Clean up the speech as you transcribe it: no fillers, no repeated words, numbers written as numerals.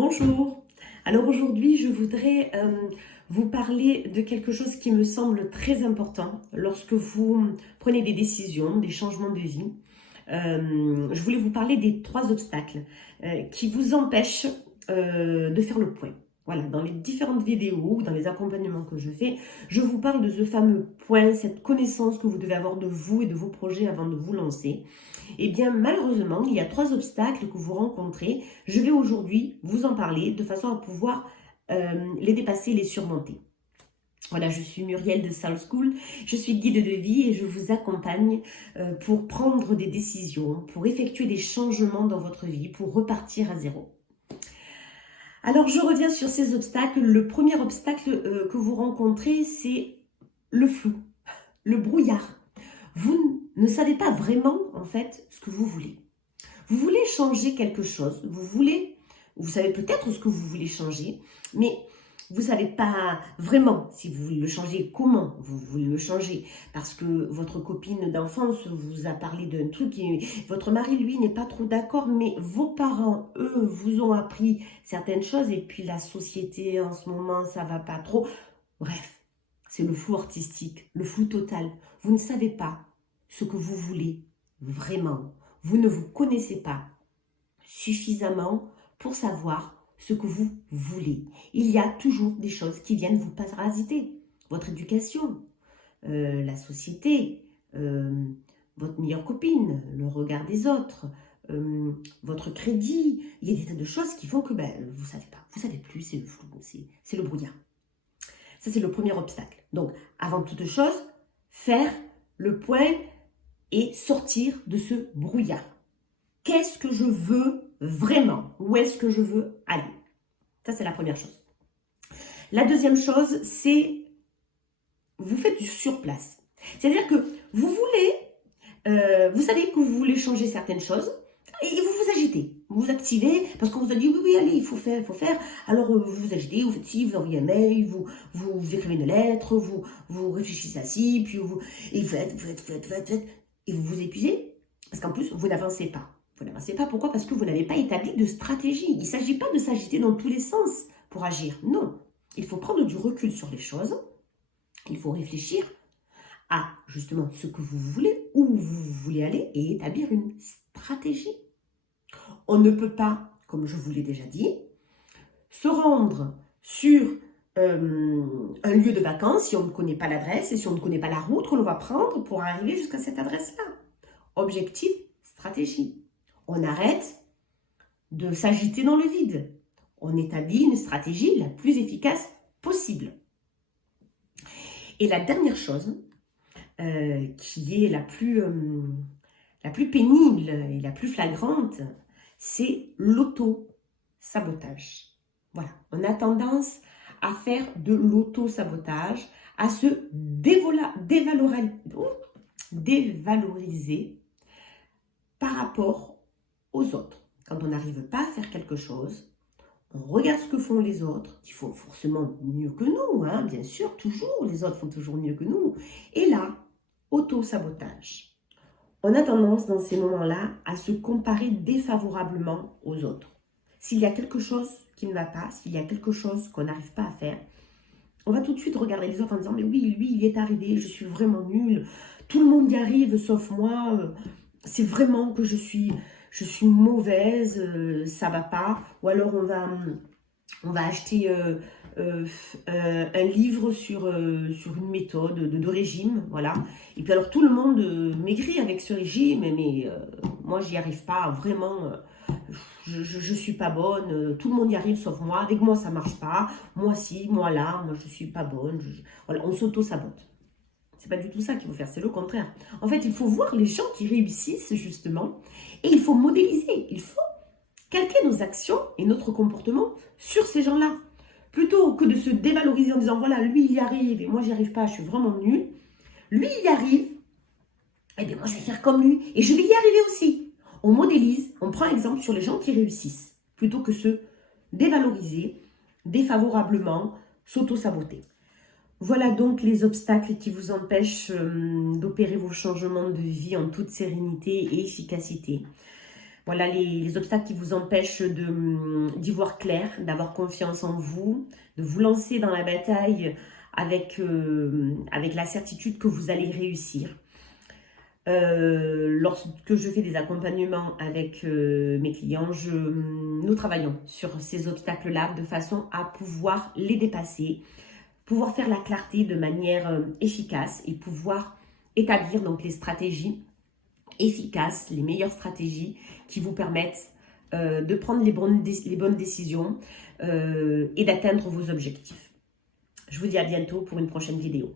Bonjour. Alors aujourd'hui, je voudrais vous parler de quelque chose qui me semble très important lorsque vous prenez des décisions, des changements de vie. Je voulais vous parler des 3 obstacles qui vous empêchent de faire le point. Voilà, dans les différentes vidéos, dans les accompagnements que je fais, je vous parle de ce fameux point, cette connaissance que vous devez avoir de vous et de vos projets avant de vous lancer. Eh bien, malheureusement, il y a 3 obstacles que vous rencontrez. Je vais aujourd'hui vous en parler de façon à pouvoir les dépasser, les surmonter. Voilà, je suis Muriel de Soul School, je suis guide de vie et je vous accompagne pour prendre des décisions, pour effectuer des changements dans votre vie, pour repartir à zéro. Alors, je reviens sur ces obstacles. Le premier obstacle que vous rencontrez, c'est le flou, le brouillard. Vous ne savez pas vraiment, en fait, ce que vous voulez. Vous voulez changer quelque chose, vous savez peut-être ce que vous voulez changer, mais vous ne savez pas vraiment si vous voulez le changer, comment vous voulez le changer, parce que votre copine d'enfance vous a parlé d'un truc et votre mari, lui, n'est pas trop d'accord, mais vos parents, eux, vous ont appris certaines choses et puis la société, en ce moment, ça va pas trop. Bref, c'est le flou artistique, le flou total. Vous ne savez pas ce que vous voulez vraiment. Vous ne vous connaissez pas suffisamment pour savoir ce que vous voulez. Il y a toujours des choses qui viennent vous parasiter. Votre éducation, la société, votre meilleure copine, le regard des autres, votre crédit. Il y a des tas de choses qui font que vous ne savez pas. Vous ne savez plus, c'est le flou, c'est le brouillard. Ça, c'est le premier obstacle. Donc, avant toute chose, faire le point et sortir de ce brouillard. Qu'est-ce que je veux vraiment? Où est-ce que je veux aller? Ça, c'est la première chose. La deuxième chose, c'est vous faites du surplace. C'est-à-dire que vous voulez, vous savez que vous voulez changer certaines choses et vous vous agitez. Vous vous activez parce qu'on vous a dit oui, allez, il faut faire. Alors vous vous agitez, vous faites ci, vous envoyez un mail, vous écrivez une lettre, vous réfléchissez à ci, puis vous faites, et vous vous épuisez parce qu'en plus, vous n'avancez pas. Vous n'avancez pas, pourquoi? Parce que vous n'avez pas établi de stratégie. Il ne s'agit pas de s'agiter dans tous les sens pour agir. Non, il faut prendre du recul sur les choses. Il faut réfléchir à justement ce que vous voulez, où vous voulez aller et établir une stratégie. On ne peut pas, comme je vous l'ai déjà dit, se rendre sur un lieu de vacances si on ne connaît pas l'adresse et si on ne connaît pas la route que l'on va prendre pour arriver jusqu'à cette adresse-là. Objectif, stratégie. On arrête de s'agiter dans le vide. On établit une stratégie la plus efficace possible. Et la dernière chose, qui est la plus pénible et la plus flagrante, c'est l'auto-sabotage. Voilà, on a tendance à faire de l'auto-sabotage, à se dévaloriser par rapport aux autres. Quand on n'arrive pas à faire quelque chose, on regarde ce que font les autres, qui font forcément mieux que nous, hein, bien sûr, toujours, les autres font toujours mieux que nous. Et là, auto-sabotage. On a tendance dans ces moments-là à se comparer défavorablement aux autres. S'il y a quelque chose qui ne va pas, s'il y a quelque chose qu'on n'arrive pas à faire, on va tout de suite regarder les autres en disant « mais oui, lui, il y est arrivé, je suis vraiment nulle, tout le monde y arrive sauf moi, c'est vraiment que je suis mauvaise, ça va pas. » Ou alors on va acheter un livre sur une méthode de régime, voilà. Et puis alors tout le monde maigrit avec ce régime, mais moi j'y arrive pas, vraiment, je suis pas bonne, tout le monde y arrive sauf moi, avec moi ça marche pas, moi si, moi là, moi je suis pas bonne, voilà, on s'auto-sabote. C'est pas du tout ça qu'il faut faire, c'est le contraire. En fait, il faut voir les gens qui réussissent justement et il faut modéliser, il faut calquer nos actions et notre comportement sur ces gens-là. Plutôt que de se dévaloriser en disant voilà, lui il y arrive et moi j'y arrive pas, je suis vraiment nulle. Lui il y arrive, et bien moi je vais faire comme lui et je vais y arriver aussi. On modélise, on prend exemple sur les gens qui réussissent plutôt que se dévaloriser défavorablement, s'auto-saboter. Voilà donc les obstacles qui vous empêchent d'opérer vos changements de vie en toute sérénité et efficacité. Voilà les obstacles qui vous empêchent d'y voir clair, d'avoir confiance en vous, de vous lancer dans la bataille avec, avec la certitude que vous allez réussir. Lorsque je fais des accompagnements avec mes clients, nous travaillons sur ces obstacles-là de façon à pouvoir les dépasser, pouvoir faire la clarté de manière efficace et pouvoir établir donc les stratégies efficaces, les meilleures stratégies qui vous permettent de prendre les bonnes décisions et d'atteindre vos objectifs. Je vous dis à bientôt pour une prochaine vidéo.